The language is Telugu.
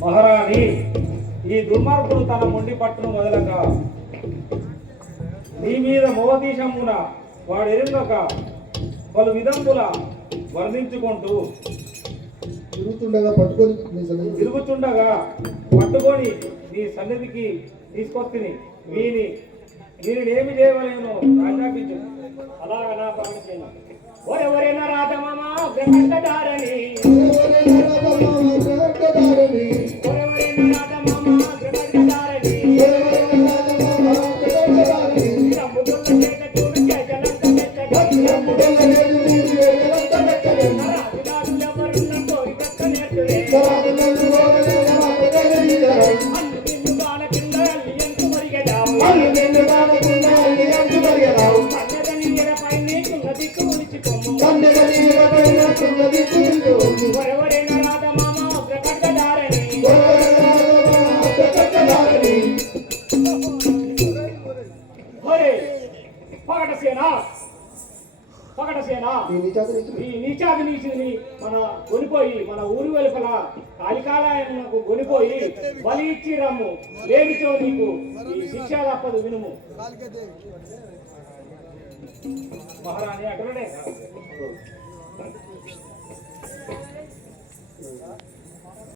మహారాణి ఈ దుర్మార్గుడు తన మొండి పట్టును మొదలక నీ మీద మోదీశమున వాడు ఎరుగక పలు విధముల వర్ణించుకుంటూ తిరుగుతుండగా పట్టుకొని నీ సన్నిధికి తిరుగుతుండగా పట్టుకొని నీ సన్నిధికి తీసుకొస్తుంది వీని వీరిని ఏమి చేయవలేను ఆజ్ఞాపించు అలాగ నా ప్రాణసేన ఒరెవరైనా రాధమామ నీచాది నీచిని మన కొనిపోయి మన ఊరి వెలుపల కాళికాలయమునకు కొనిపోయి బలి ఇచ్చి రమ్ము లేనిచో నీకు ఈ శిక్ష తప్పదు వినుము. మహారాణి అక్కడనే